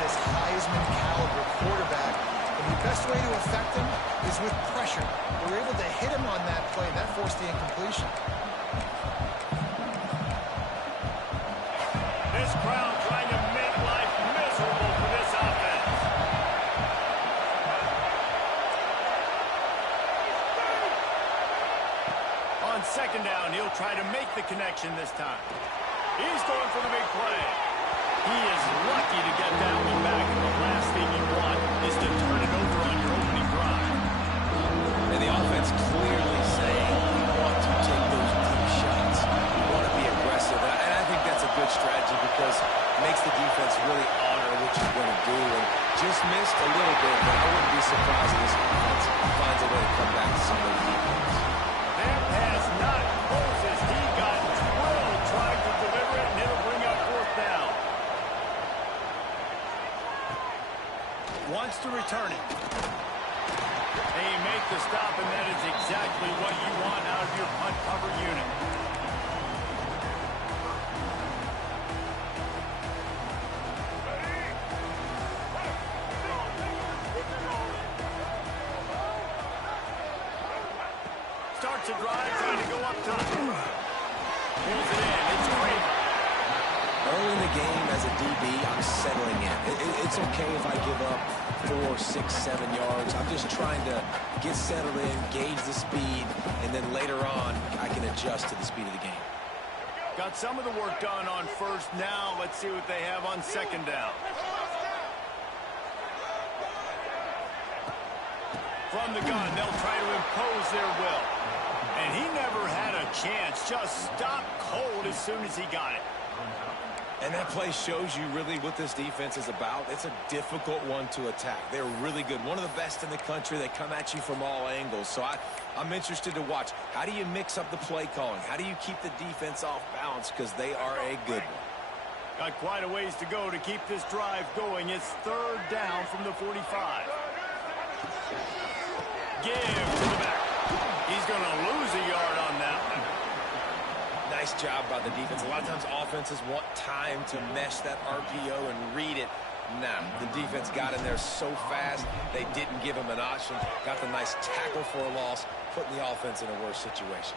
this Heisman caliber quarterback, and the best way to affect him is with pressure. They were able to hit him on that play. That forced the incompletion. This crowd trying to make life miserable for this offense. On second down, he'll try to make the connection this time. He's going for the big play. He is lucky to get that one back, and the last thing you want is to turn it over on your opening drive. And the offense clearly saying you want to take those deep shots. You want to be aggressive. And I think that's a good strategy because it makes the defense really honor what you're going to do. And just missed a little bit, but I wouldn't be surprised if this offense finds a way to come back to some of those defense. That pass not Moses. He got drilled trying to deliver it, and it'll bring up fourth down. Wants to return it. They make the stop, and that is exactly what you want out of your punt cover unit. Starts a drive, trying to go up top. Pulls it in. It's great. Early in the game as a DB, I'm settling in. It's okay if I give up 4, 6, 7 yards. I'm just trying to get settled in, gauge the speed, and then later on, I can adjust to the speed of the game. Got some of the work done on first. Now let's see what they have on second down. From the gun, they'll try to impose their will. And he never had a chance. Just stopped cold as soon as he got it. And that play shows you really what this defense is about. It's a difficult one to attack. They're really good. One of the best in the country. They come at you from all angles. So I'm interested to watch. How do you mix up the play calling? How do you keep the defense off balance? Because they are a good one. Got quite a ways to go to keep this drive going. It's third down from the 45. Give to the back. He's going to lose a yard on that one. Nice job by the defense. A lot of times offenses want time to mesh that RPO and read it. Nah, the defense got in there so fast, they didn't give him an option. Got the nice tackle for a loss, putting the offense in a worse situation.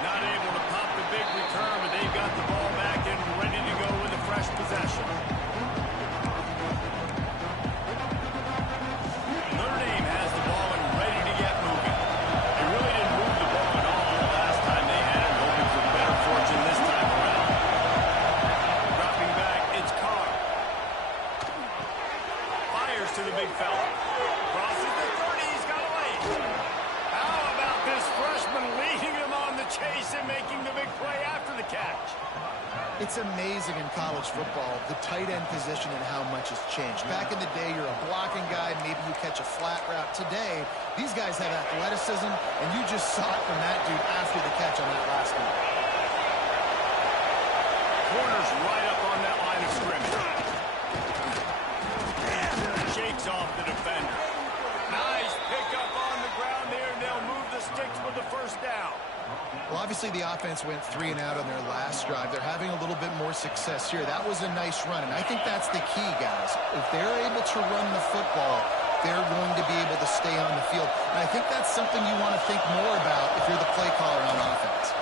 Not able to pop the big return, but they've got the ball back and ready to go with a fresh possession. Notre Dame has the ball and ready to get moving. They really didn't move the ball at all the last time they had it, hoping for better fortune this time around. Dropping back, it's Carr. Fires to the big fella. Crosses the 30, he's got away. How about this freshman leading him on the chase and making the big play after the catch? It's amazing in college football, the tight end position and how much has changed. Back in the day, you're a blocking guy, maybe you catch a flat route. Today, these guys have athleticism, and you just saw it from that dude after the catch on that last one. Corner's right up on that line of scrimmage. Shakes off the defender. Nice pickup on the ground there, and they'll move the sticks with the first down. Well, obviously the offense went 3 and out on their last drive. They're having a little bit more success here. That was a nice run, and I think that's the key, guys. If they're able to run the football, they're going to be able to stay on the field. And I think that's something you want to think more about if you're the play caller on offense.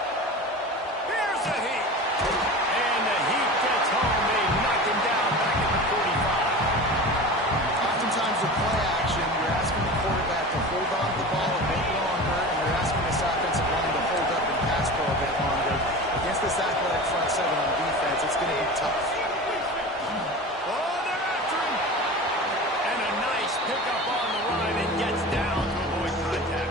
Here's the heat. And the heat gets home. They knock him down back at the 45. Oftentimes with play action, you're asking the quarterback to hold on to the ball a bit longer, and you're asking this offensive line to hold up and pass ball a bit longer. Against this athletic front seven on defense, it's going to be tough. Oh, they're after him. And a nice pickup on the line and gets down to avoid contact.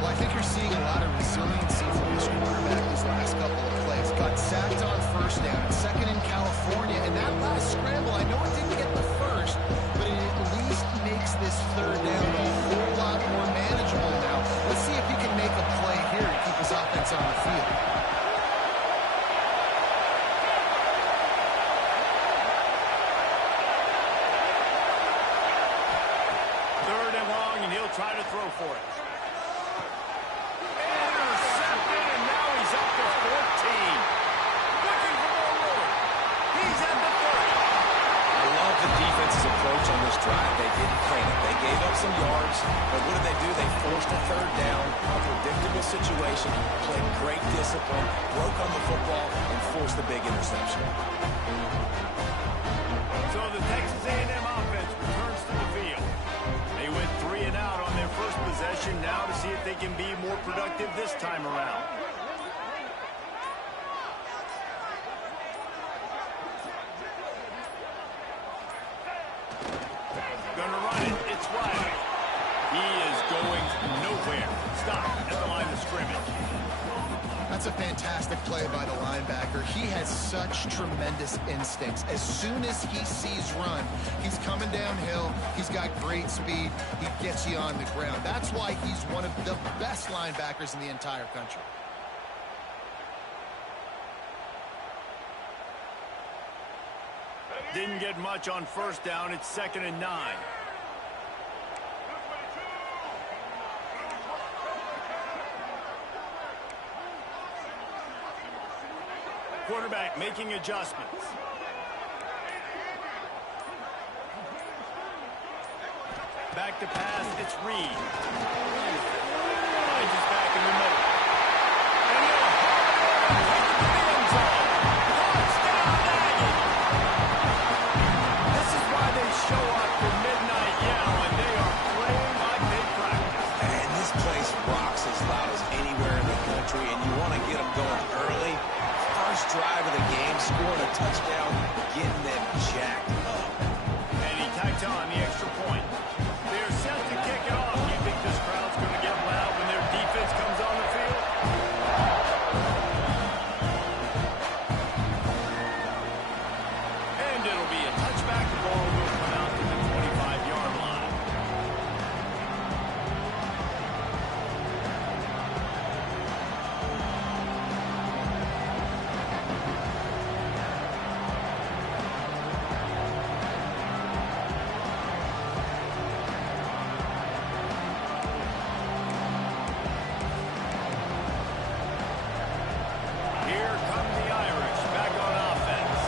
Well, I think you're seeing a lot of resiliency from this quarterback these last couple of plays. Got sacked on first down, and second in California, and that last scramble, I know it didn't get the first, but it at least makes this third down a whole lot more manageable now. Let's see if he can make a play here to keep his offense on the field. Third and long, and he'll try to throw for it. Intercepted, and now he's up to 14. Looking for more room. He's at the 30. drive, they didn't clean it. They gave up some yards, but what did they do? They forced a third down, a predictable situation, played great discipline, broke on the football, and forced the big interception. So the Texas A&M offense returns to the field. They went 3 and out on their first possession, now to see if they can be more productive this time around. Gonna run it. It's Riley. He is going nowhere. Stop at the line of scrimmage. That's a fantastic play by the linebacker. He has such tremendous instincts. As soon as he sees run, he's coming downhill. He's got great speed. He gets you on the ground. That's why he's one of the best linebackers in the entire country. Didn't get much on first down. It's 2nd and 9. Quarterback making adjustments. Back to pass. It's Reed. Finds his back in the middle. And he'll take it to the end zone. Touchdown, Aggie. This is why they show up for midnight yell, and they are playing like they practice. And this place rocks as loud as anywhere in the country, and you want to get them going early. First drive of the game, scoring a touchdown, getting them jacked up. And he tacked on the extra point. They're set to kick it off. Do you think this crowd's going to get loud when their defense comes on the field? And it'll be a touchback. The ball will come out to the 25-yard line. Here come the Irish back on offense.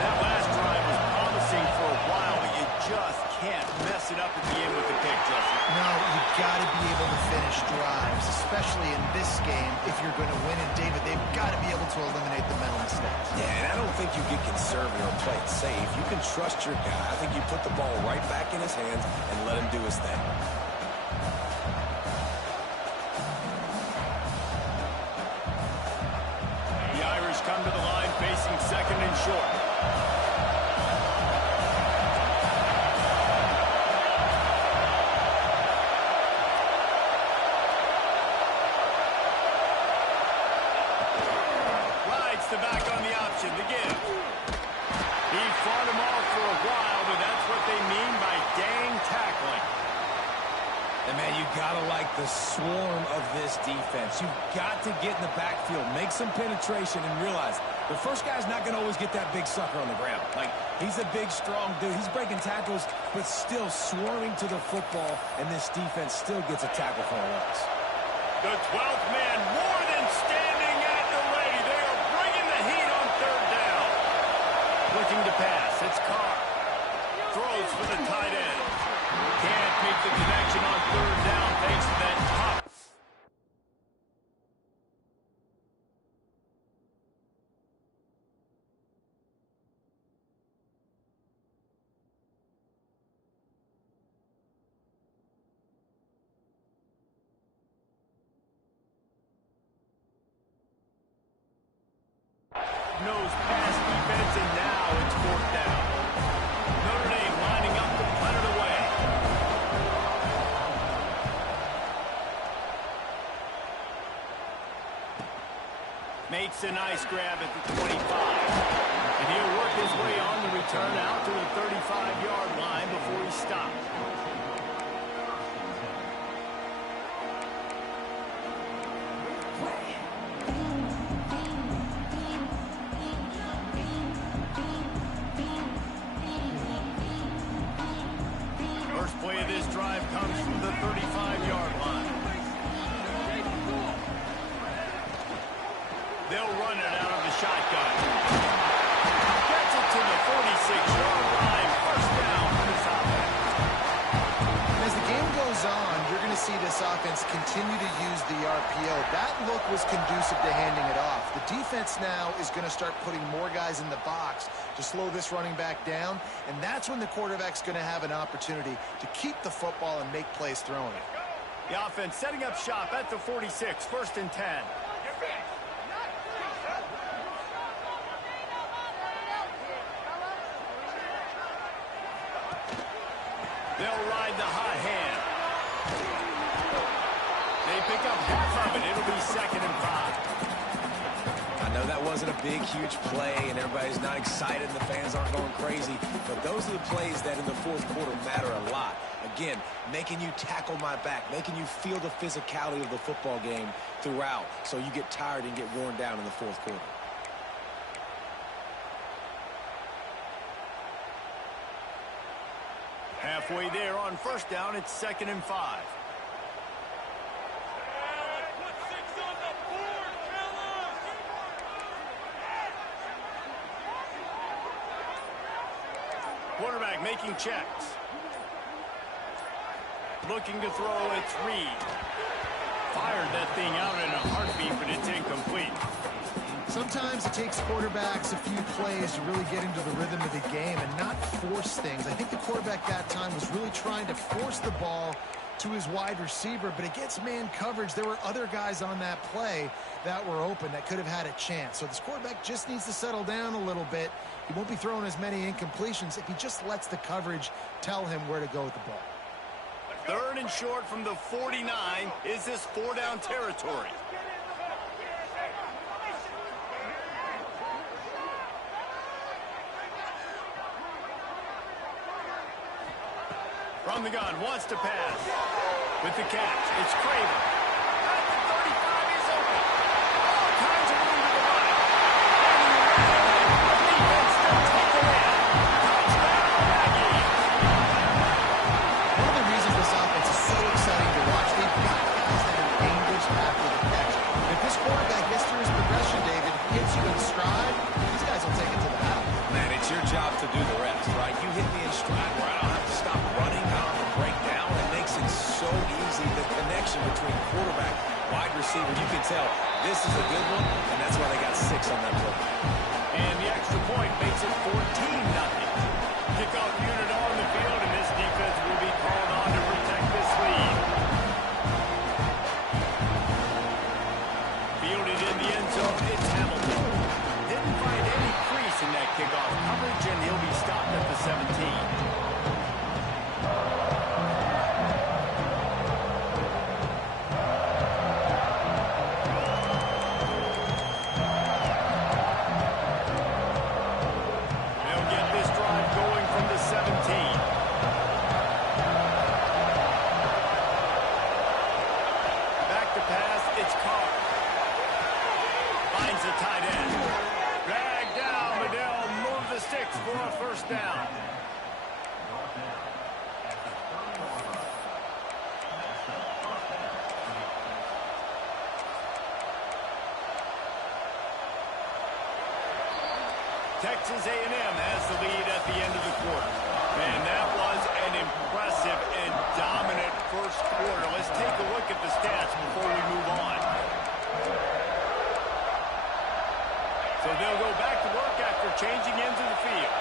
That last drive was promising for a while, but you just can't mess it up at the end with the pick, Justin. No, you've got to be able to finish drives, especially in this game. If you're going to win it, David, they've got to be able to eliminate the mental mistakes. Yeah, and I don't think you get conservative or play it safe. You can trust your guy. I think you put the ball right back in his hands and let him do his thing. The Irish come to the line facing 2nd and short. Rides the back on the option to give. He fought him off for a while, but that's what they mean by dang tackling. And, man, you got to like the swarm of this defense. You've got to get in the backfield, make some penetration, and realize the first guy's not going to always get that big sucker on the ground. Like, he's a big, strong dude. He's breaking tackles, but still swarming to the football, and this defense still gets a tackle for a loss. The 12th man more than standing at the ready. They are bringing the heat on 3rd down. Looking to pass. It's Carr. Throws for the tight end. Can't make the connection on 3rd down thanks to that top. Nose pass defense, and now it's 4th down. Notre Dame lining up to punt it away. Makes a nice grab at the 25. And he'll work his way on the return out to the 35-yard line before he stops. First play of this drive comes from the 35-yard line. They'll run it out of the shotgun. Gets it to the 46-yard line. First down for this offense. goes on, you're going to see this offense continue to use the RPO. That look was conducive to handing it off. The defense now is going to start putting more guys in the box to slow this running back down, and that's when the quarterback's going to have an opportunity to keep the football and make plays throwing it. The offense setting up shop at the 46, 1st and 10. They'll ride the hot hand. They pick up half of it. It'll be 2nd and 5. I know that wasn't a big, huge play, and everybody's not excited, and the fans aren't going crazy, but those are the plays that in the fourth quarter matter a lot. Again, making you tackle my back, making you feel the physicality of the football game throughout, so you get tired and get worn down in the fourth quarter. Halfway there on 1st down, it's 2nd and 5. Quarterback making checks. Looking to throw, it's Reed. Fired that thing out in a heartbeat, but it's incomplete. Sometimes it takes quarterbacks a few plays to really get into the rhythm of the game and not force things. I think the quarterback that time was really trying to force the ball to his wide receiver, but against man coverage, there were other guys on that play that were open that could have had a chance. So this quarterback just needs to settle down a little bit. He won't be throwing as many incompletions if he just lets the coverage tell him where to go with the ball. 3rd and short from the 49. Is this 4-down territory? From the gun, wants to pass. With the catch, it's Craven. At the 35, he's open. All kinds of room to the right. And he defense to take it in. Touchdown, Maggie. One of the reasons this offense is so exciting to watch, they've got guys that are dangerous after the catch. If this quarterback gets through his progression, David, hits you in stride, these guys will take it to the house. Man, it's your job to do the rest, right? You hit me in stride where I don't have to stop running, I don't have to break down. It makes it so easy, the connection between quarterback, wide receiver. You can tell this is a good one, and that's why they got 6 on that play. And the extra point makes it 14-0. Kickoff unit on the field, and this defense will be called on to protect this lead. Fielded in the end zone, it's Hamilton. Didn't find any crease in that kickoff coverage, and he'll be stopped at the 17. For a 1st down. Texas A&M has the lead at the end of the quarter. And that was an impressive and dominant 1st quarter. Let's take a look at the stats before we move on. So they'll go back to work after changing into the field.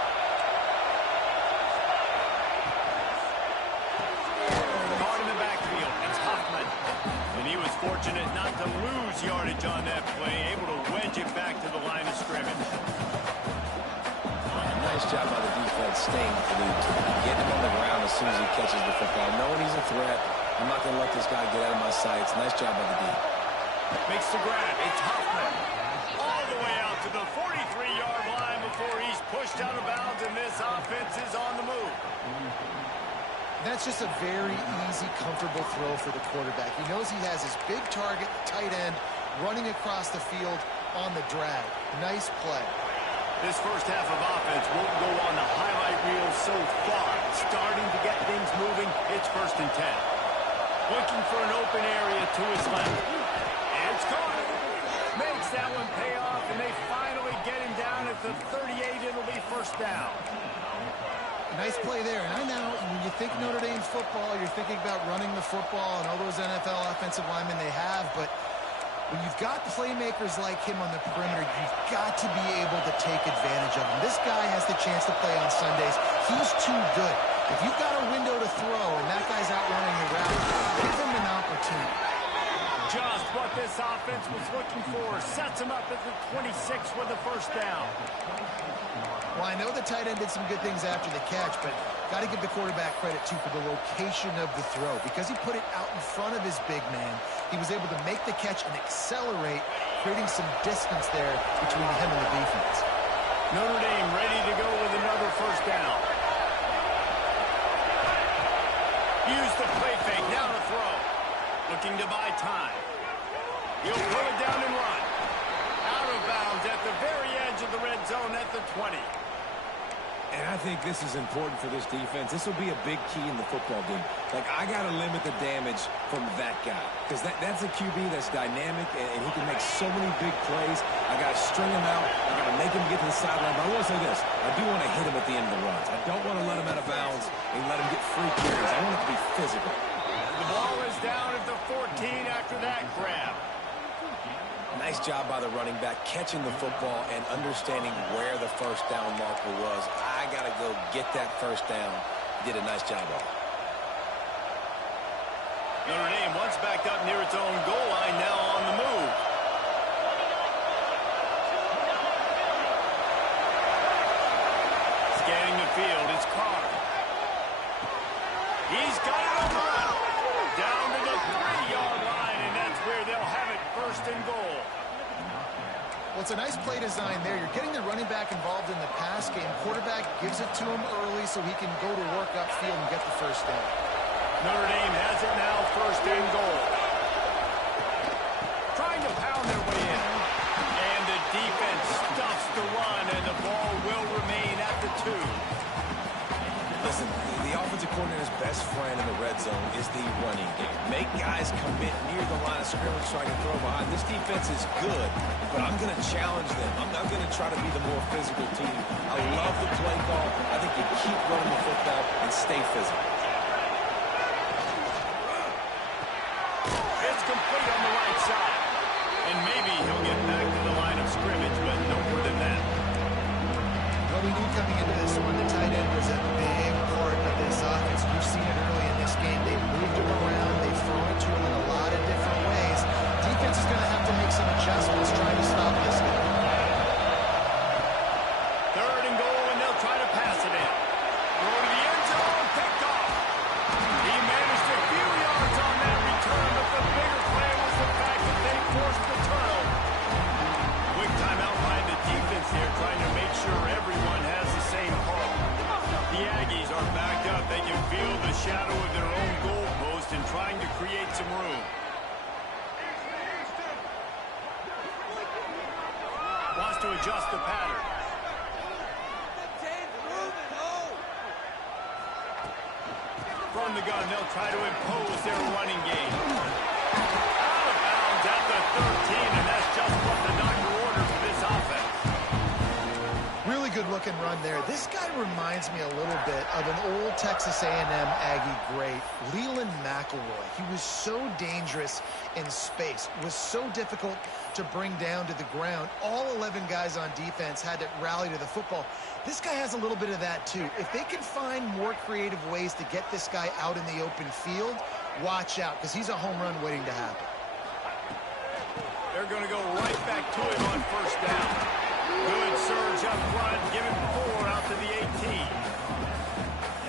Caught in the backfield, it's Hoffman. And he was fortunate not to lose yardage on that play, able to wedge it back to the line of scrimmage. Nice job by the defense staying with the lead, getting him on the ground as soon as he catches the football. Knowing he's a threat, I'm not going to let this guy get out of my sights. Nice job by the D. Makes the grab, it's Hoffman. All the way out to the 43-yard line before he's pushed out of bounds, and this offense is on the move. That's just a very easy, comfortable throw for the quarterback. He knows he has his big target, tight end, running across the field on the drag. Nice play. This 1st half of offense won't go on the highlight reel so far. Starting to get things moving, it's 1st and 10. Looking for an open area to his left. It's caught. Makes that one pay off, and they finally get him down at the 38. It'll be 1st down. Nice play there. And I know when you think Notre Dame football, you're thinking about running the football and all those NFL offensive linemen they have, but when you've got playmakers like him on the perimeter, you've got to be able to take advantage of him. This guy has the chance to play on Sundays. He's too good. If you've got a window to throw and that guy's out running the route, give him an opportunity. Just what this offense was looking for. Sets him up at the 26 with a first down. Well, I know the tight end did some good things after the catch, but got to give the quarterback credit, too, for the location of the throw. Because he put it out in front of his big man, he was able to make the catch and accelerate, creating some distance there between him and the defense. Notre Dame ready to go with another first down. Use the play fake, now to throw. Looking to buy time. He'll pull it down and run. Out of bounds at the very edge of the red zone at the 20. And I think this is important for this defense. This will be a big key in the football game. Like, I got to limit the damage from that guy. Because that's a QB that's dynamic, and he can make so many big plays. I got to string him out. I got to make him get to the sideline. But I want to say this. I do want to hit him at the end of the runs. I don't want to let him out of bounds and let him get free carries. I want it to be physical. The ball is down at the 14 after that grab. Nice job by the running back, catching the football and understanding where the first down marker was. I got to go get that first down. He did a nice job of it. Notre Dame once backed up near its own goal line, now on the move. Scanning the field, it's Carr. He's got it on the run. Down to the 3-yard line, and that's where they'll have it, first and goal. Well, it's a nice play design there. You're getting the running back involved in the pass game. Quarterback gives it to him early so he can go to work upfield and get the first down. Notre Dame has it now, first and goal. Trying to pound their way in. And the defense stuffs the run, and the ball will remain at the 2. Listen, the offensive coordinator's best friend in the red zone is the running game. Make guys commit near the line of scrimmage trying to throw behind. This defense is good, but I'm going to challenge them. I'm going to try to be the more physical team. I love the play call. I think you keep running the football and stay physical. It's complete on the right side. And maybe he'll get back to the line of scrimmage, but no more than that. Well, we knew coming into this one, the tight end was a big part of this offense. You've seen it early in this game. They've moved him around. They've thrown it to him in a lot of different ways. Defense is going to have to make some adjustments trying to stop this guy. Third and goal, and they'll try to pass it in. Throw to the end zone, picked off. He managed a few yards on that return, but the bigger play was the fact that they forced the turnover. Quick timeout by the defense here, trying to make sure everyone has the same call. The Aggies are backed up. They can feel the shadow of their own goalpost and trying to create some room. Wants to adjust the pattern. From the gun, they'll try to impose their running game. Out of bounds at the 13, and that's just what the doctor ordered for this offense. Really good-looking run there. This guy reminds me a little bit of an old Texas A&M Aggie great, Leland McElroy. He was so dangerous in space, was so difficult to bring down to the ground. All 11 guys on defense had to rally to the football. This guy has a little bit of that, too. If they can find more creative ways to get this guy out in the open field, watch out, because he's a home run waiting to happen. They're going to go right back to him on first down. Good surge up front, give him 4 out to the 18.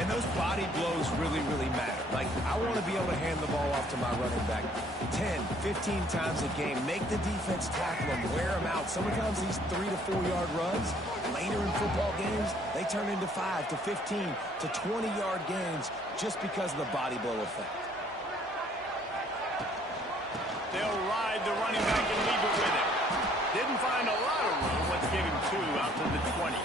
And those body blows really, really matter. Like, I want to be able to hand the ball off to my running back 10, 15 times a game. Make the defense tackle him, wear him out. Sometimes these 3 to 4 yard runs, later in football games, they turn into 5 to 15 to 20 yard gains just because of the body blow effect. They'll ride the running back and leave it with him. Didn't find a lot of room. Let's give him 2 out to the 20.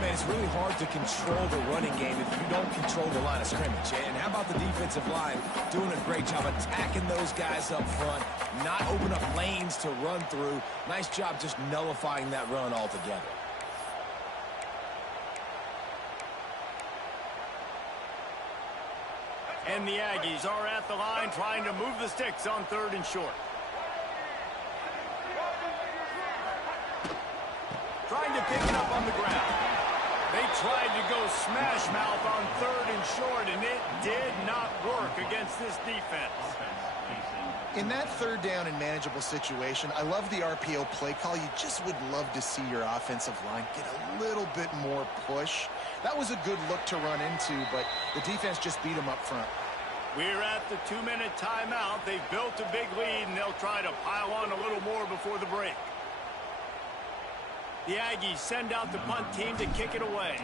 Man, it's really hard to control the running game if you don't control the line of scrimmage. And how about the defensive line doing a great job attacking those guys up front, not open up lanes to run through. Nice job just nullifying that run altogether. And the Aggies are at the line trying to move the sticks on 3rd and short. Trying to pick it up on the ground. They tried to go smash mouth on 3rd and short, and it did not work against this defense. In that 3rd down and manageable situation, I love the RPO play call. You just would love to see your offensive line get a little bit more push. That was a good look to run into, but the defense just beat them up front. We're at the 2-minute timeout. They've built a big lead, and they'll try to pile on a little more before the break. The Aggies send out the punt team to kick it away.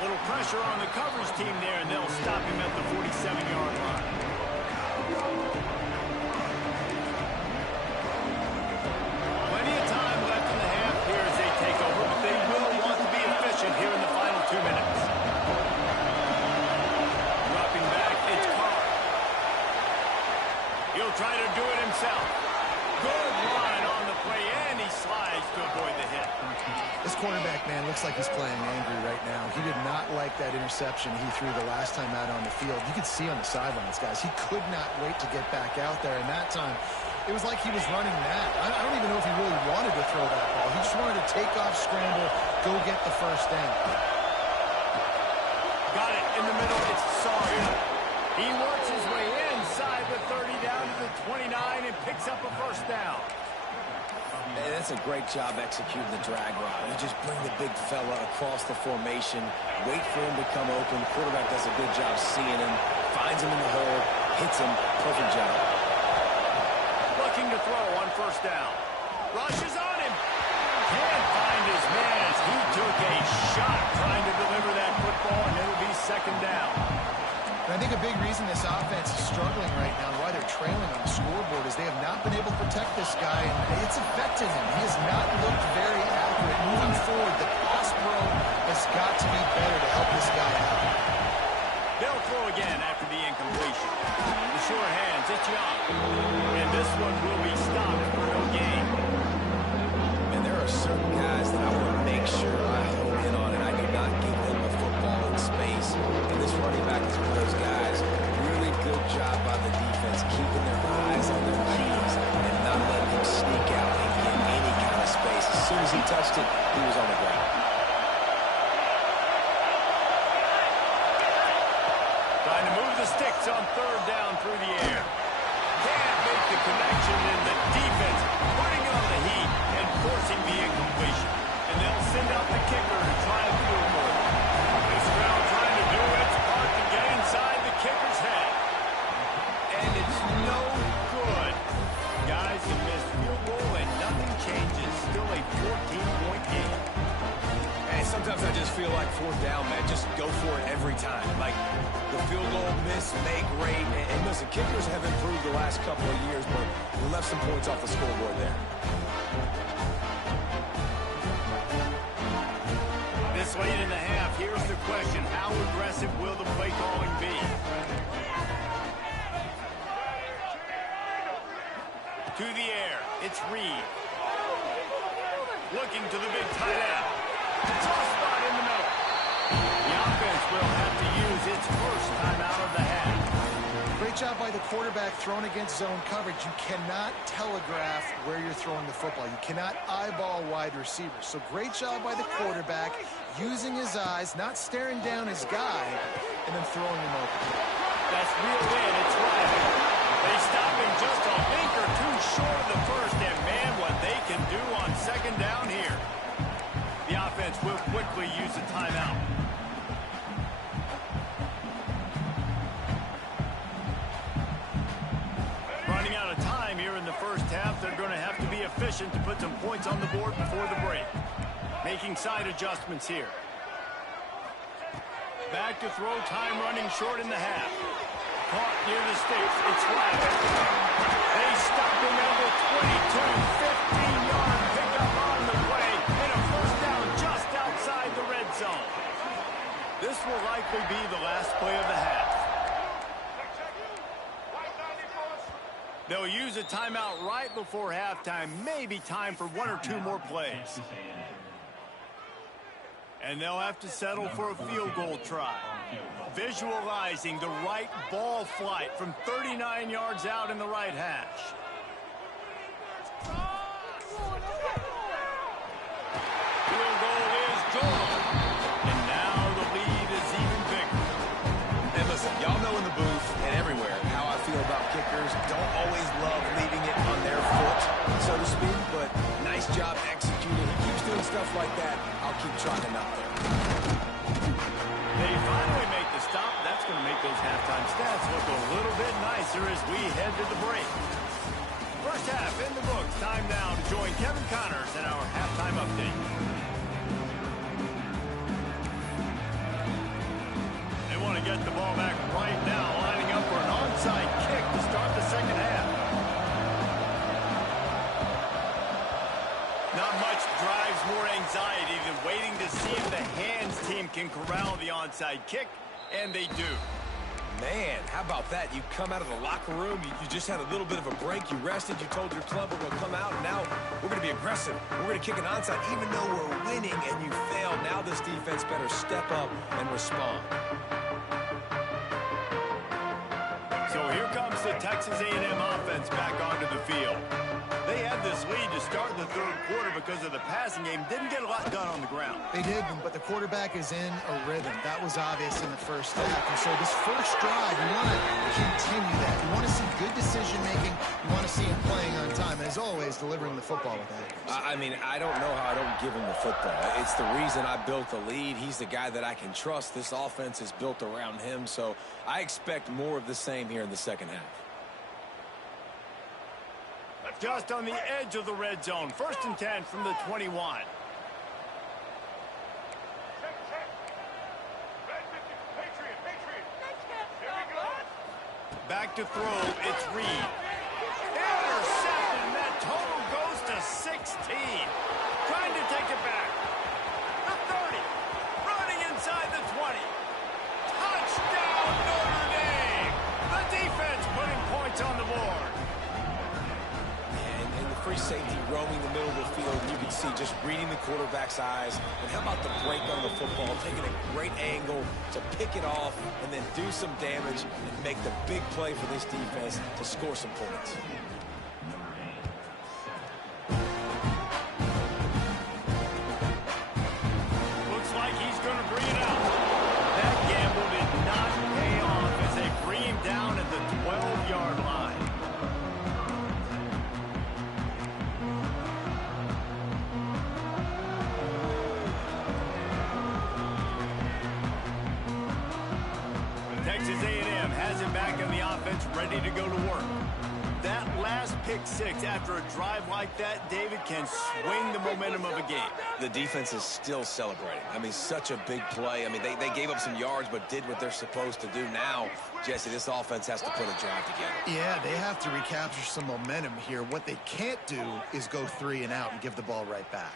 Little pressure on the coverage team there, and they'll stop him at the 47-yard line. Plenty of time left in the half here as they take over, but they will want to be efficient here in the final 2 minutes. Dropping back, it's Carr. He'll try to do it himself. Good line on the play, and he slides to avoid the hit. This quarterback, man, looks like he's playing angry right now. He did not like that interception he threw the last time out on the field. You could see on the sidelines, guys, he could not wait to get back out there. And that time, it was like he was running mad. I don't even know if he really wanted to throw that ball. He just wanted to take off, scramble, go get the first down. Got it in the middle. It's Sawyer. He works his way inside the 30 down to the 29 and picks up a first down. And that's a great job executing the drag route. You just bring the big fella across the formation, wait for him to come open. Quarterback does a good job seeing him, finds him in the hole, hits him. Perfect job. Looking to throw on first down. Rushes on him. Can't find his man as he took a shot trying to deliver that football, and it'll be 2nd down. And I think a big reason this offense is struggling right now, why they're trailing on the scoreboard, is they have not been able to protect this guy, and it's affected him. He has not looked very accurate. Moving forward, the pass pro has got to be better to help this guy out. They'll throw again after the incompletion. The sure hands, it's Young. And this one will be stopped for no gain. And there are certain guys that I want to make sure I hone in on, and I do not give them the football in space. And this running back is one of those guys. Really good job by the defense, keeping their eyes on their G's and not letting him sneak out and get any kind of space. As soon as he touched it, he was on the ground. Trying to move the sticks on 3rd down through the air. Can't make the connection, and the defense putting on the heat and forcing the incompletion. And they'll send out the kicker to try a field goal. This crowd trying to do its part to get inside the kicker's head. And it's no good. Guys, a missed field goal and nothing changes. Still a 14-point game. Hey, sometimes I just feel like 4th down, man. Just go for it every time. Like the field goal, miss, make, rate. And listen, kickers have improved the last couple of years, but we left some points off the scoreboard there. This late in the half, here's the question. How aggressive will the play calling be? To the air, it's Reed. Looking to the big tight end. Tough spot in the middle. The offense will have to use its first timeout of the half. Great job by the quarterback throwing against zone coverage. You cannot telegraph where you're throwing the football. You cannot eyeball wide receivers. So great job by the quarterback using his eyes, not staring down his guy, and then throwing him open. That's reeled in. It's right. They stop him just a link or two short of the first, and man, what they can do on 2nd down here. The offense will quickly use a timeout. Running out of time here in the first half, they're going to have to be efficient to put some points on the board before the break. Making side adjustments here. Back to throw, time running short in the half. Caught near the sticks. It's right. They stop him at the 22, 15-yard pickup on the play, and a first down just outside the red zone. This will likely be the last play of the half. They'll use a timeout right before halftime, maybe time for 1 or 2 more plays. And they'll have to settle for a field goal try. Visualizing the right ball flight from 39 yards out in the right hash. Field goal is good. And now the lead is even bigger. And listen, y'all know in the booth and everywhere how I feel about kickers. Don't always love leaving it on their foot, so to speak, but nice job executing. He keeps doing stuff like that. I'll keep trotting up there. They finally make the stop. That's going to make those halftime stats look a little bit nicer as we head to the break. First half in the books. Time now to join Kevin Connors in our halftime update. They want to get the ball back right now, lining up for an onside kick to start the second half. Not much drives more anxiety than waiting to see if the hands team can corral the onside kick, and they do. Man, how about that? You come out of the locker room, you just had a little bit of a break, you rested, you told your club we're going to come out, and now we're going to be aggressive. We're going to kick an onside even though we're winning and you fail. Now this defense better step up and respond. So here comes the Texas A&M offense back onto the field. They had this lead to start the third quarter because of the passing game. Didn't get a lot done on the ground. They did, but the quarterback is in a rhythm. That was obvious in the first half. And so this first drive, you want to continue that. You want to see good decision-making. You want to see him playing on time. And as always, delivering the football with accuracy. I mean, I don't know how I don't give him the football. It's the reason I built the lead. He's the guy that I can trust. This offense is built around him. So I expect more of the same here in the second half. Just on the edge of the red zone. 1st and 10 from the 21. Back to throw. It's Reed. Intercepted, and that total goes to 16. Trying to take it back. The 30. Running inside the 20. Touchdown, Notre Dame. The defense putting points on the board. Free safety roaming the middle of the field. You can see just reading the quarterback's eyes. And how about the break on the football, taking a great angle to pick it off and then do some damage and make the big play for this defense to score some points. Looks like he's going to bring it out. That gamble did not pay off as they bring him down at the 12-yard line. Texas A&M has him back in the offense, ready to go to work. That last pick six after a drive like that, David, can swing the momentum of a game. The defense is still celebrating. I mean, such a big play. I mean, they gave up some yards but did what they're supposed to do. Now, Jesse, this offense has to put a drive together. Yeah, they have to recapture some momentum here. What they can't do is go 3 and out and give the ball right back.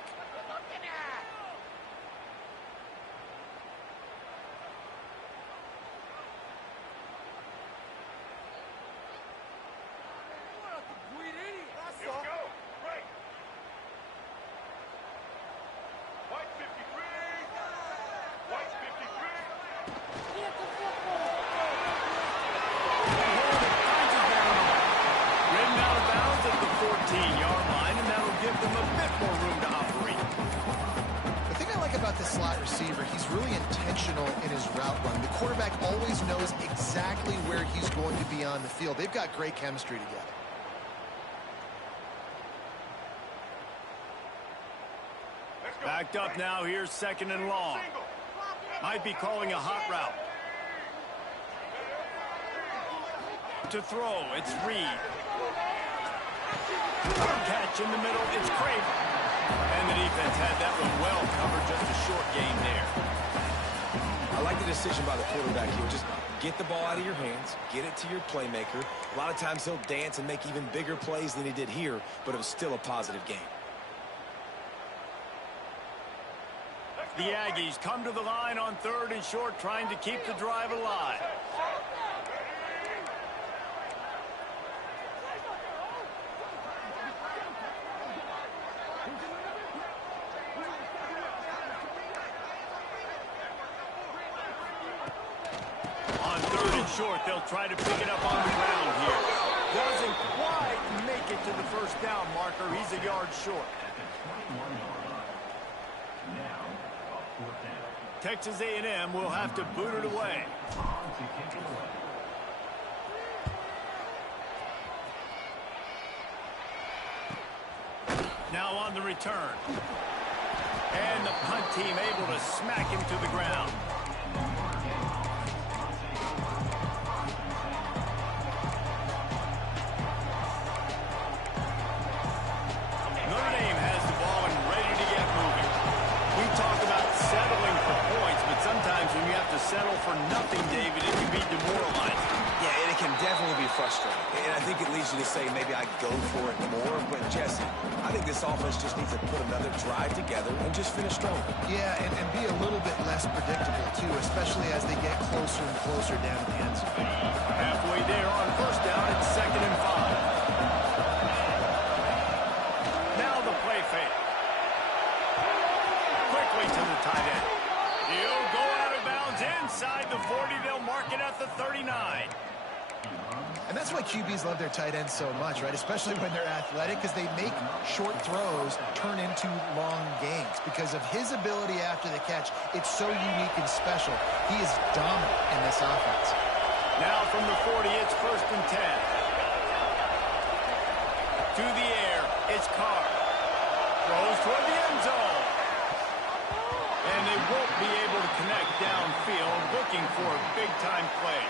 Slot receiver, he's really intentional in his route run. The quarterback always knows exactly where he's going to be on the field. They've got great chemistry together. Backed up now, here's 2nd and long. Might be calling a hot route. To throw, it's Reed. Catch in the middle, it's Craven. And the defense had that one well covered, just a short gain there. I like the decision by the quarterback here. Just get the ball out of your hands, get it to your playmaker. A lot of times he'll dance and make even bigger plays than he did here, but it was still a positive game. The Aggies come to the line on 3rd and short, trying to keep the drive alive. short. They'll try to pick it up on the ground here. Doesn't quite make it to the first down marker. He's a yard short. Texas A&M will have to boot it away. Now on the return. And the punt team able to smack him to the ground. Notre Dame has the ball and ready to get moving. We talk about settling for points, but sometimes when you have to settle for nothing, David, it can be demoralizing. Yeah, and it can definitely be frustrating. And I think it leads you to say maybe I go for it more. But, Jesse, I think this offense just needs to put another drive together and just finish strong. Yeah, and be a little bit less predictable, too, especially as they get closer and closer down to the end zone. Halfway there on first down, it's 2nd and 5. Now the play fake. Quickly to the tight end. He'll go out of bounds inside the 40. They'll mark it at the 39. And that's why QBs love their tight ends so much, right? Especially when they're athletic, because they make short throws turn into long gains. Because of his ability after the catch, it's so unique and special. He is dominant in this offense. Now from the 40, it's 1st and 10. To the air, it's Carr. Throws toward the end zone. And they won't be able to connect downfield, looking for a big-time play.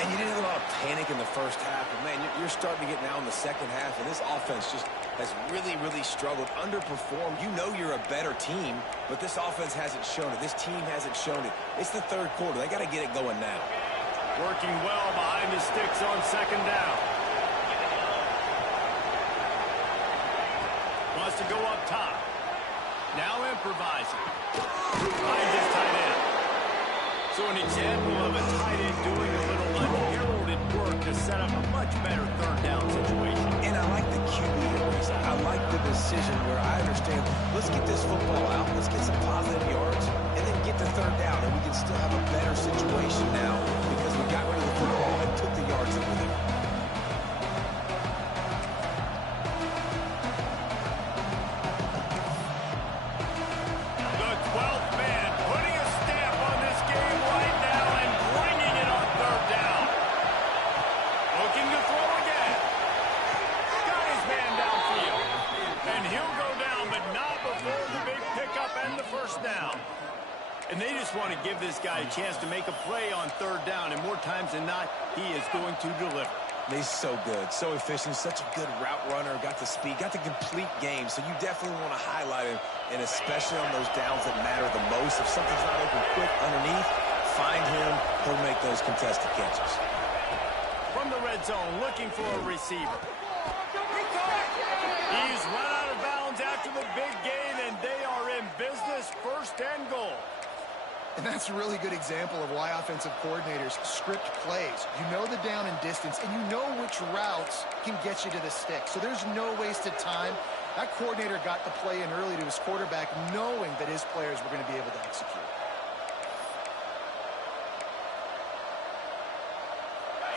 And you didn't have a lot of panic in the first half, but, man, you're starting to get now in the second half, and this offense just has really, really struggled, underperformed. You know you're a better team, but this offense hasn't shown it. This team hasn't shown it. It's the third quarter. They got to get it going now. Working well behind the sticks on 2nd down. Wants to go up top. Now improvising. Finds his tight end. So an example of a tight end doing a little unheralded work to set up a much better 3rd down situation. And I like the QB areas. I like the decision where I understand, let's get this football out, let's get some positive yards, and then get to 3rd down, and we can still have a better situation now because we got rid of the football and took the yards that were there. And they just want to give this guy a chance to make a play on 3rd down, and more times than not, he is going to deliver. He's so good, so efficient, such a good route runner, got the speed, got the complete game, so you definitely want to highlight him, and especially on those downs that matter the most. If something's not open quick underneath, find him, he'll make those contested catches. From the red zone, looking for a receiver. He's run out of bounds after the big gain, and they are in business, 1st and goal. And that's a really good example of why offensive coordinators script plays. You know the down and distance, and you know which routes can get you to the stick. So there's no wasted time. That coordinator got the play in early to his quarterback, knowing that his players were going to be able to execute.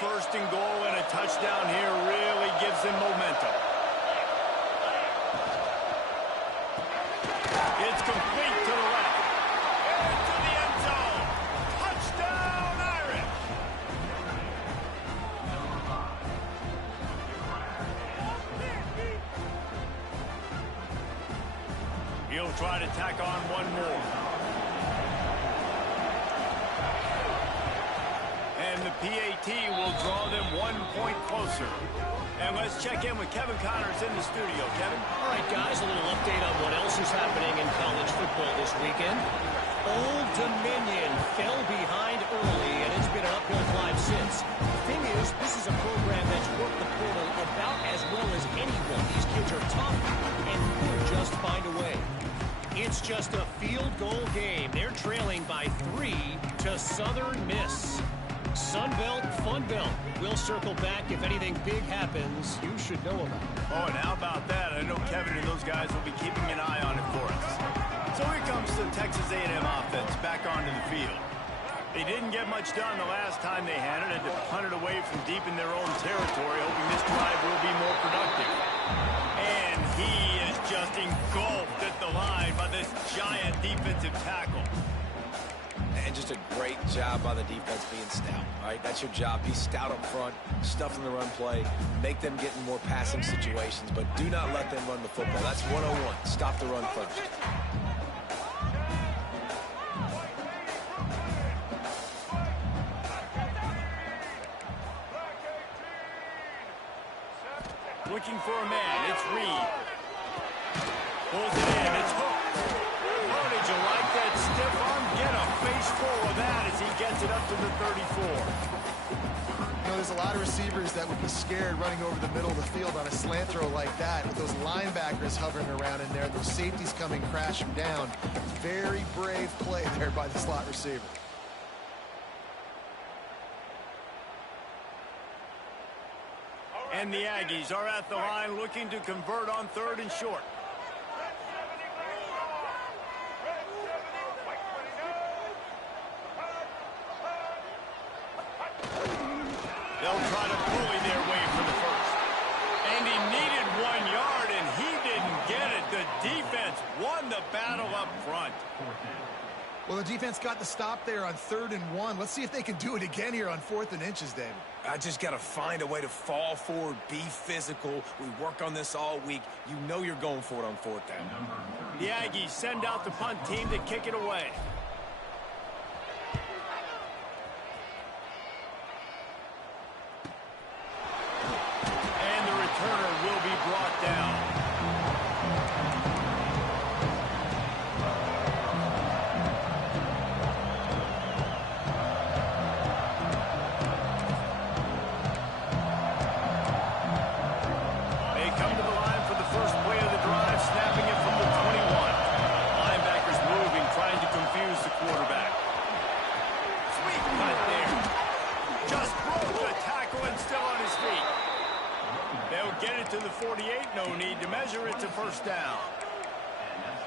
1st and goal, and a touchdown here really gives them momentum. It's complete to the left. Into the end zone. Touchdown, Irish. He'll try to tack on one more. And the PAT will draw them 1 point closer. And let's check in with Kevin Connors in the studio. Kevin? All right, guys, a little update on what else is happening in college football this weekend. Old Dominion fell behind early, and it's been an uphill climb since. The thing is, this is a program that's worked the portal about as well as anyone. These kids are tough, and will just find a way. It's just a field goal game. They're trailing by 3 to Southern Miss. Sun Belt, Fun Belt. We'll circle back if anything big happens you should know about. Oh, and how about that? I know Kevin and those guys will be keeping an eye on it for us. So here comes the Texas A&M offense back onto the field. They didn't get much done the last time they had it, and to punt it away from deep in their own territory, hoping this drive will be more productive. And he is just engulfed at the line by this giant defensive tackle. And just a great job by the defense being stout. All right, that's your job. Be stout up front, stuff in the run play, make them get in more passing situations, but do not let them run the football. That's 101. Stop the run first. Looking for a man. It's Reed. Pulls it in. It's hooked. Oh, did you like that stiff arm? Get a face full of that as he gets it up to the 34. You know, there's a lot of receivers that would be scared running over the middle of the field on a slant throw like that, with those linebackers hovering around in there, those safeties coming crashing down. Very brave play there by the slot receiver. And the Aggies are at the line looking to convert on 3rd and short. They'll try to bully their way for the first. And he needed 1 yard, and he didn't get it. The defense won the battle up front. Well, the defense got the stop there on 3rd and 1. Let's see if they can do it again here on 4th and inches, David. I just got to find a way to fall forward, be physical. We work on this all week. You know you're going for it on 4th down. The Aggies send out the punt team to kick it away. And the returner will be brought down. Get it to the 48, no need to measure it to 1st down.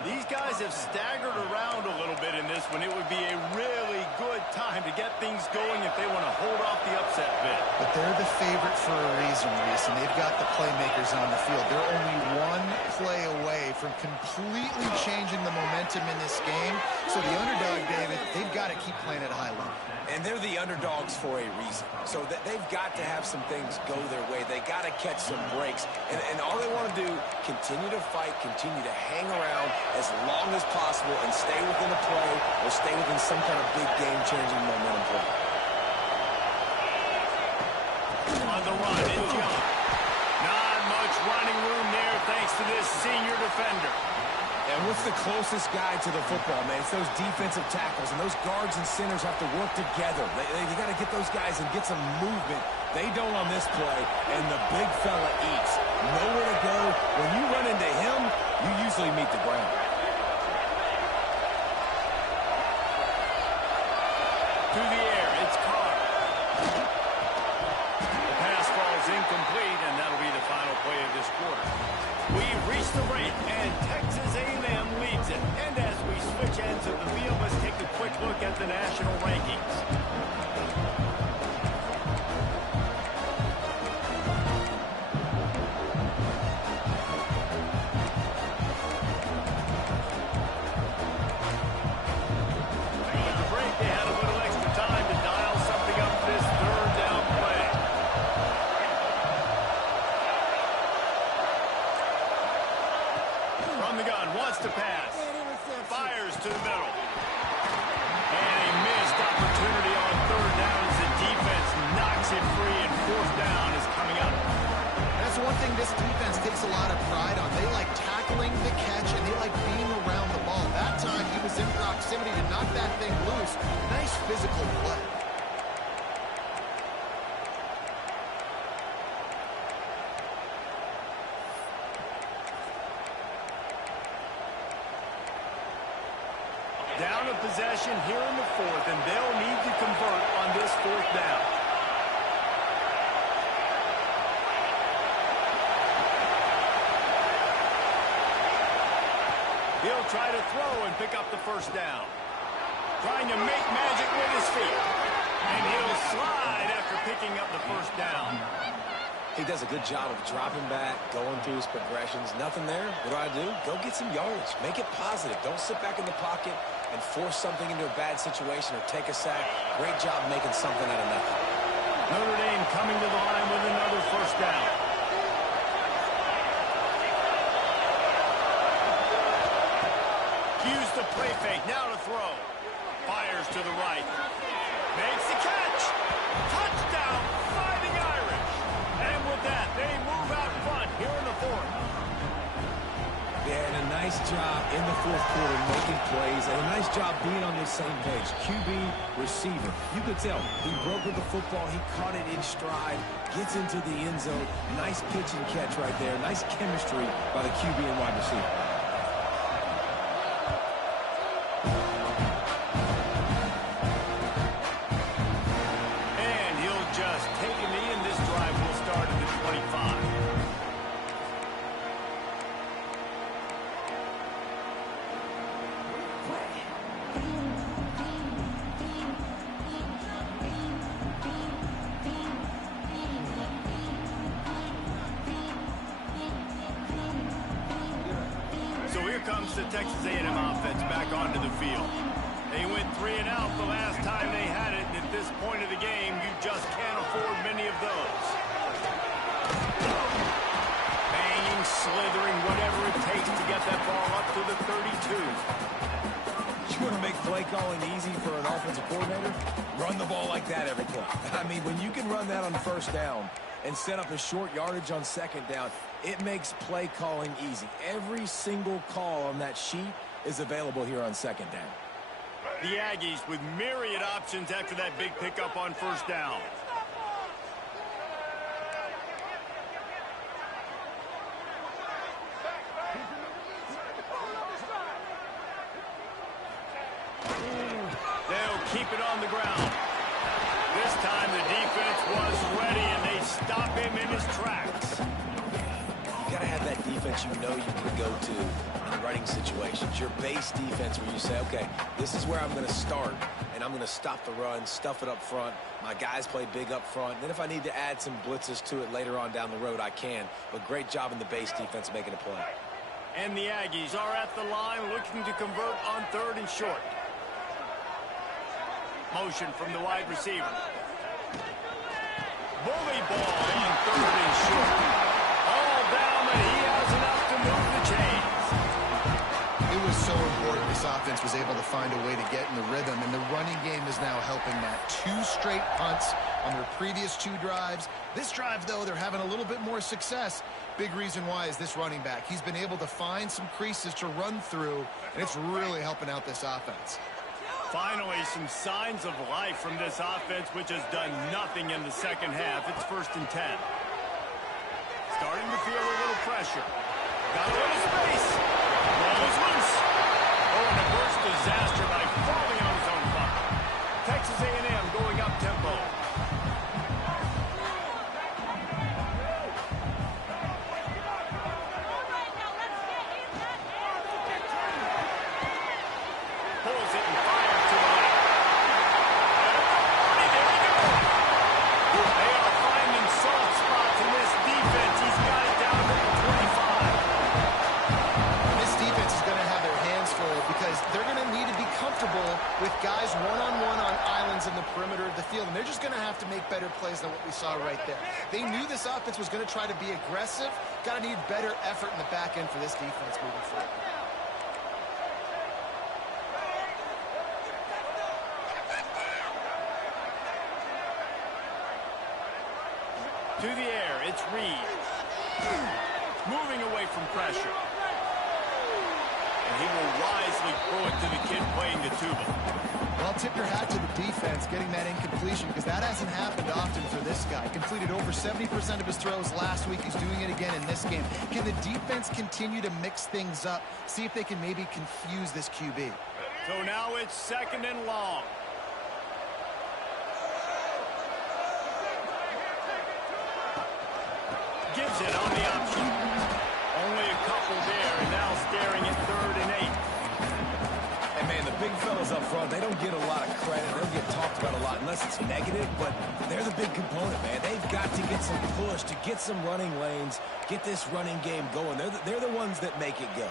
These guys have staggered around a little bit in this one. It would be a really good time to get things going if they want to hold off the upset bid. But they're the favorite for a reason, Reese, and they've got the playmakers on the field. They're only 1 play away from completely changing the momentum in this game. So the underdog, David, they've got to keep playing at a high level. And they're the underdogs for a reason. So they've got to have some things go their way. They got to catch some breaks. And all they want to do, continue to fight, continue to hang around as long as possible and stay within a play or stay within some kind of big game-changing momentum play. On the run, it's Young. Not much running room there thanks to this senior defender. And what's the closest guy to the football, man? It's those defensive tackles, and those guards and centers have to work together. They got to get those guys and get some movement. They don't on this play, and the big fella eats. Nowhere to go. When you run into him, you usually meet the ground. To the air, it's Carr. The pass falls incomplete, and that'll be the final play of this quarter. We've reached the break, and Texas A&M leads it. And as we switch ends of the field, let's take a quick look at the national rankings. At the break, they had a little extra time to dial something up for this 3rd down play. From the gun, wants to pass. Fires to the middle. And a missed opportunity on 3rd down as the defense knocks it free, and 4th down is coming up. That's one thing this defense takes a lot of pride on. They like tackling the catch, and they like being around the ball. That time, he was in proximity to knock that thing loose. Nice physical play. Down a possession here in the 4th, and they'll need to convert on this 4th down. He'll try to throw and pick up the 1st down. trying to make magic with his feet. And he'll slide after picking up the first down. He does a good job of dropping back, going through his progressions. Nothing there. What do? Go get some yardage. Make it positive. Don't sit back in the pocket and force something into a bad situation or take a sack. Great job making something out of nothing. Notre Dame coming to the line with another first down. Use the play fake. Now to throw. Fires to the right. Makes the catch. Touchdown, Fighting Irish. And with that, they move out front here in the fourth. They had a nice job in the fourth quarter making plays and a nice job being on the same page. QB, receiver. You could tell he broke with the football. He caught it in stride, gets into the end zone. Nice pitch and catch right there. Nice chemistry by the QB and wide receiver. And he'll just take a knee, and this drive will start at the 25. So here comes the Texas A&M offense back onto the field. They went 3 and out the last time they had it, and at this point of the game, you just can't afford many of those. Banging, slithering, whatever it takes to get that ball up to the 32. You want to make play calling easy for an offensive coordinator? Run the ball like that every play. I mean, when you can run that on first down and set up a short yardage on second down, it makes play calling easy. Every single call on that sheet is available here on second down. The Aggies with myriad options after that big pickup on first down. They'll keep it on the ground. This time the defense was ready, and they stop him in his tracks. You got to have that defense you know you can go to in the running situations. Your base defense where you say, okay, this is where I'm going to start, and I'm going to stop the run, stuff it up front. My guys play big up front. And then if I need to add some blitzes to it later on down the road, I can. But great job in the base defense making a play. And the Aggies are at the line looking to convert on 3rd and short. Motion from the wide receiver. Bully ball on 3rd and short. All down, but he has enough to move the chains. It was so important this offense was able to find a way to get in the rhythm, and the running game is now helping that. 2 straight punts on their previous 2 drives. This drive, though, they're having a little bit more success. Big reason why is this running back. He's been able to find some creases to run through, and it's really helping out this offense. Finally, some signs of life from this offense, which has done nothing in the second half. It's 1st and 10. Starting to feel a little pressure. Got a little space. Rolls loose. Oh, and a burst disaster by falling on his own butt. Texas A&M going up tempo. Pulls it and fires to the left. And there we go. They are finding soft spots in this defense. He's got it down to the 25. This defense is going to have their hands full because they're going to need to be comfortable with guys one-on-one on islands in the perimeter of the field, and they're just going to have to make better plays than what we saw right there. They knew this offense was going to try to be aggressive. Got to need better effort in the back end for this defense moving forward. To the air, it's Reed. Moving away from pressure. And he will wisely throw it to the kid playing the tuba. Well, tip your hat to the defense getting that incompletion because that hasn't happened often for this guy. Completed over 70% of his throws last week. He's doing it again in this game. Can the defense continue to mix things up? See if they can maybe confuse this QB. So now it's 2nd and long. Gives it on the option. Only a couple there, and now staring at 3rd and 8. And man, the big fellas up front, they don't get a lot of credit. They don't get talked about a lot unless it's negative, but they're the big component, man. They've got to get some push, to get some running lanes, get this running game going. They're the ones that make it go.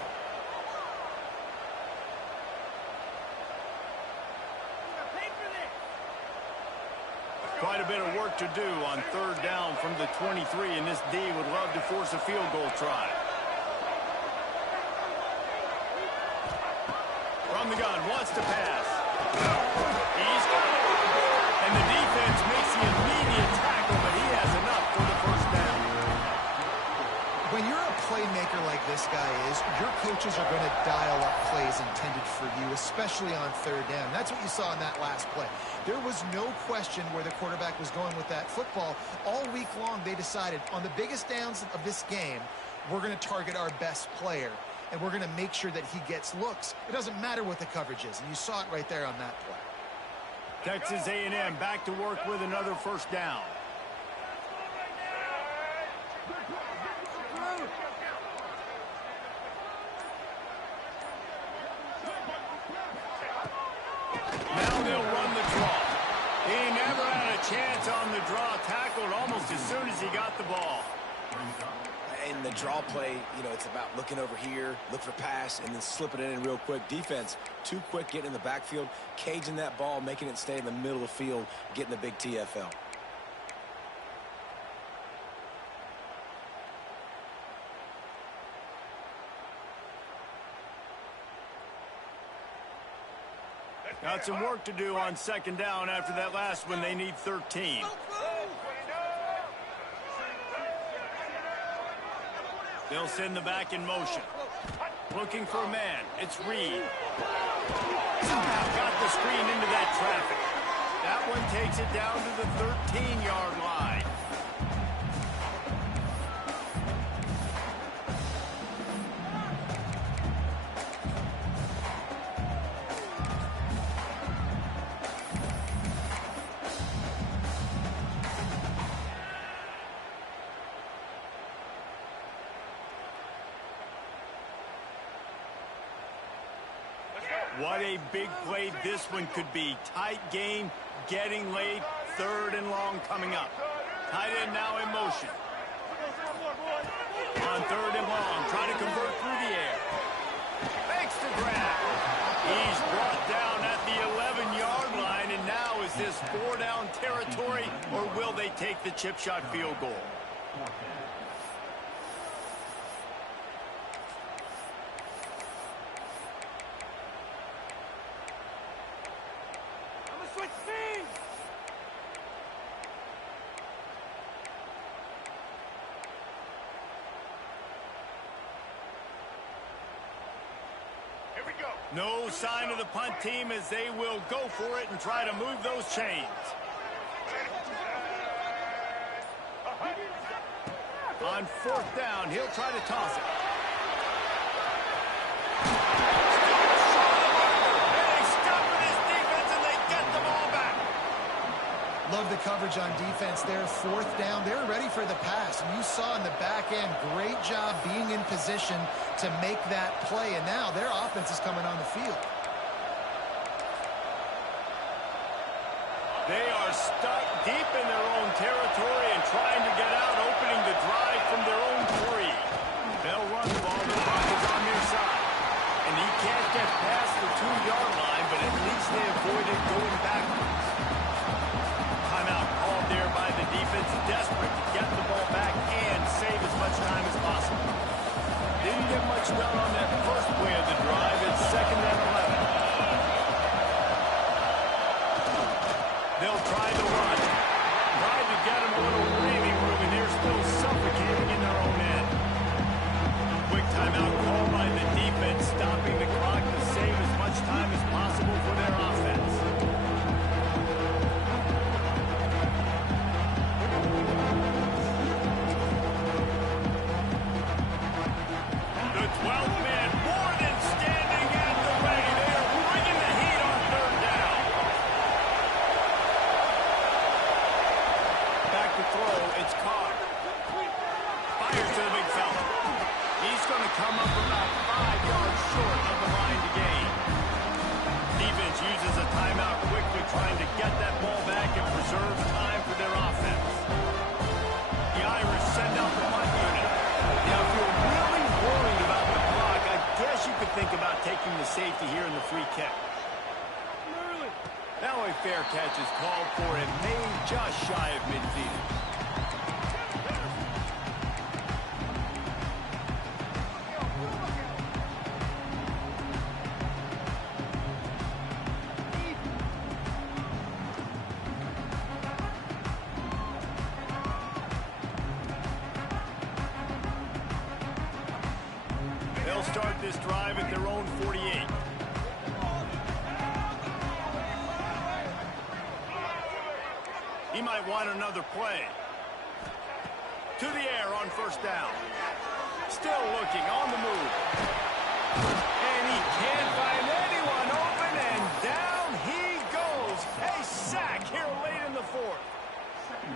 Quite a bit of work to do on third down from the 23, and this D would love to force a field goal try. From the gun, wants to pass. He's got it. And the defense makes the immediate tackle, but he has enough for the first down. When you're a playmaker like this guy is, your coaches are going to dial up plays intended for you, especially on third down. That's what you saw in that last play. There was no question where the quarterback was going with that football. All week long, they decided on the biggest downs of this game, we're going to target our best player, and we're going to make sure that he gets looks. It doesn't matter what the coverage is, and you saw it right there on that play. Texas A&M back to work with another first down. Now they'll run the draw. He never had a chance on the draw. Tackled almost as soon as he got the ball. In the draw play, you know, it's about looking over here, look for pass, and then slipping it in real quick. Defense, too quick getting in the backfield, caging that ball, making it stay in the middle of the field, getting the big TFL. Got some work to do on second down after that last one. They need 13. They'll send the back in motion. Looking for a man. It's Reed. Somehow got the screen into that traffic. That one takes it down to the 13-yard line. What a big play this one could be. Tight game, getting late, third and long coming up. Tight end now in motion. On third and long, trying to convert through the air. Makes the grab. He's brought down at the 11-yard line, and now is this four-down territory, or will they take the chip shot field goal? No sign of the punt team as they will go for it and try to move those chains. On fourth down, he'll try to toss it. They stop in his defense and they get the ball back. Love the coverage on defense there. Fourth down, they're ready for the pass. And you saw in the back end, great job being in position to make that play. And now their offense is coming on the field. They are stuck deep in their own territory and trying to get out, opening the drive from their own 3. They'll run the ball. The clock is on their side. And he can't get past the 2-yard line, but at least they avoided going backwards. Timeout called there by the defense, desperate to get the ball back and save as much time as possible. Didn't get much done on that first play of the drive. It's second and 11. They'll try the run. Tried to get them a little breathing room, and they're still suffocating in their own end. Quick timeout called by the defense, stopping the clock to save as much time as possible for their offense. The 12th man more than standing at the ready. They are bringing the heat on third down. Back to throw, it's Carr. Fires to the big fella. He's going to come up about 5 yards short of the line to gain. Defense uses a timeout quickly, trying to get that ball back and preserve time for their offense. The Irish send out the punt unit. Now, if you're really worried about the clock, I guess you could think about taking the safety here in the free kick. Now a fair catch is called for and made just shy of midfield. They'll start this drive at their own 48. He might want another play. To the air on first down. Still looking on the move. And he can't find anyone open, and down he goes. A sack here late in the fourth.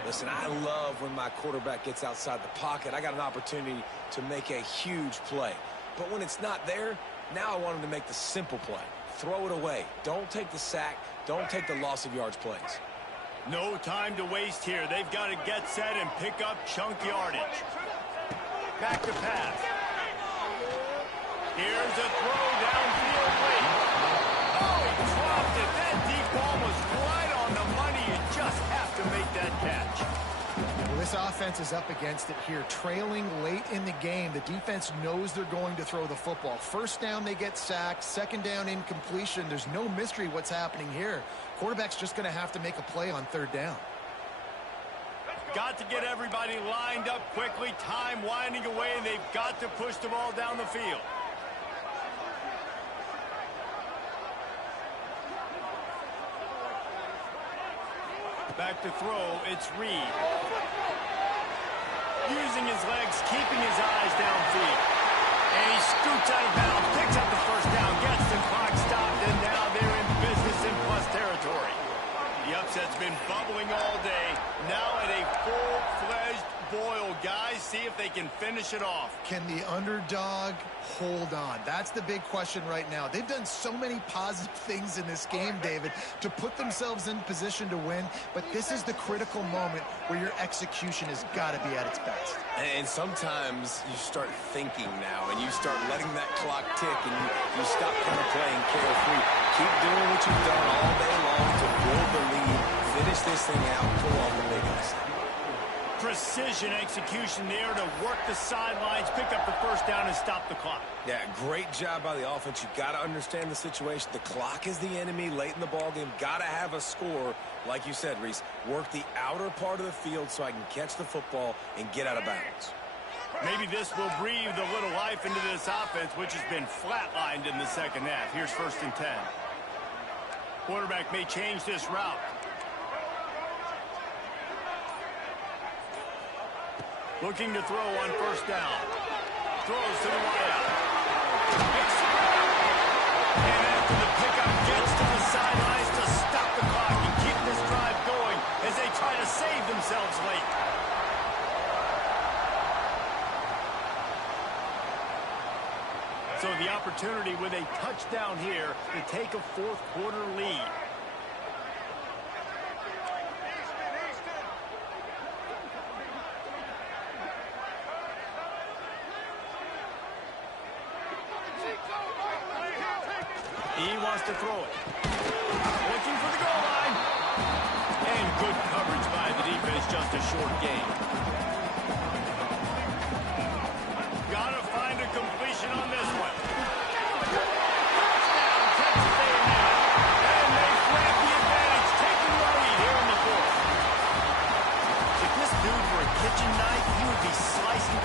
Listen, I love when my quarterback gets outside the pocket. I got an opportunity to make a huge play. But when it's not there, now I want him to make the simple play. Throw it away. Don't take the sack. Don't take the loss of yards plays. No time to waste here. They've got to get set and pick up chunk yardage. Back to pass. Here's a throw downfield late. Oh, he dropped it. That deep ball was right on the money. You just have to make that catch. Well, this offense is up against it here. Trailing late in the game, the defense knows they're going to throw the football. First down, they get sacked. Second down, incompletion. There's no mystery what's happening here. Quarterback's just going to have to make a play on third down. Got to get everybody lined up quickly. Time winding away, and they've got to push the ball down the field. Back to throw, it's Reed. Using his legs, keeping his eyes downfield. And he scoots out of bounds, picks up the first down, gets the clock stopped, and now they're in business in plus territory. The upset's been bubbling all day. Now at a full-fledged boil. Guys, see if they can finish it off. Can the underdog hold on? That's the big question right now. They've done so many positive things in this game, David, to put themselves in position to win, but this is the critical moment where your execution has got to be at its best. And sometimes you start thinking now, and you start letting that clock tick, and you stop kind of playing carefree. Keep doing what you've done all day long to build the lead, finish this thing out, pull off the biggest. Precision execution there to work the sidelines, pick up the first down, and stop the clock. Yeah, great job by the offense. You got to understand the situation. The clock is the enemy late in the ballgame. Got to have a score, like you said, Reese. Work the outer part of the field so I can catch the football and get out of bounds. Maybe this will breathe a little life into this offense, which has been flatlined in the second half. Here's 1st and 10. Quarterback may change this route. Looking to throw on first down. Throws to the wideout. And after the pickup, gets to the sidelines to stop the clock and keep this drive going as they try to save themselves late. So the opportunity with a touchdown here to take a fourth-quarter lead. He wants to throw it. Looking for the goal line. And good coverage by the defense, just a short gain. Gotta find a completion on this one. Touchdown, Texas A&M. And they grab the advantage, taking the lead here in the fourth. If this dude were a kitchen knife, he would be slicing